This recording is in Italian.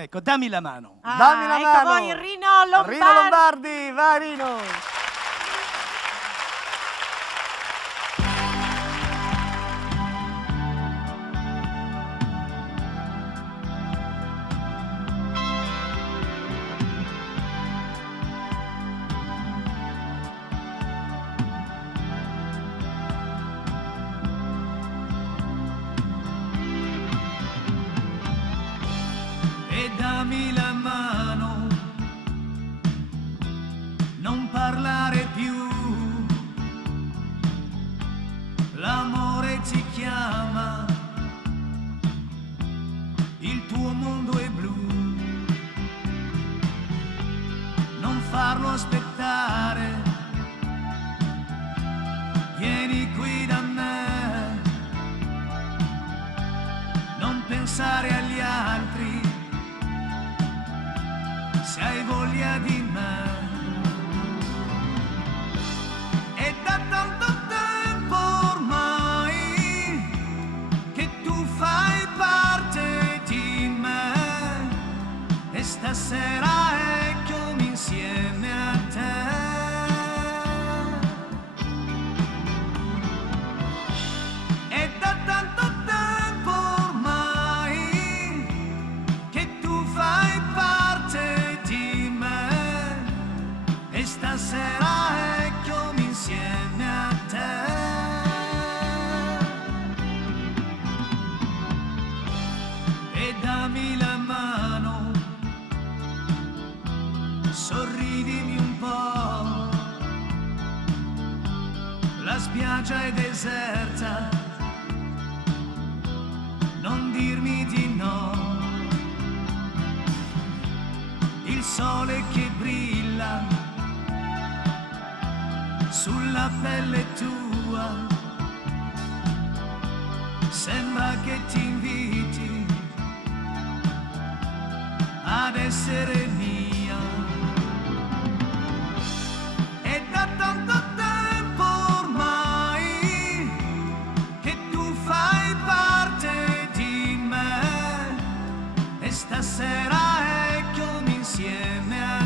Ecco, dammi la mano. Dammi la ecco mano. voi Rino Lombardi. Rino Lombardi, vai Rino. E dammi la mano, non parlare più, l'amore ti chiama, il tuo mondo è blu, non farlo aspettare, vieni qui da me, non pensare agli altri, se hai voglia di me. È da tanto tempo ormai che tu fai parte di me e stasera eccomi insieme a te. È da tanto tempo ormai che tu fai parte di me e stasera eccomi insieme a te. E dammi la mano, sorridimi un po', la spiaggia è deserta, non dirmi di no, il sole che brilla sulla pelle tua, sembra che ti inviti ad essere mia. È da tanto tempo ormai che tu fai parte di me e stasera eccomi insieme a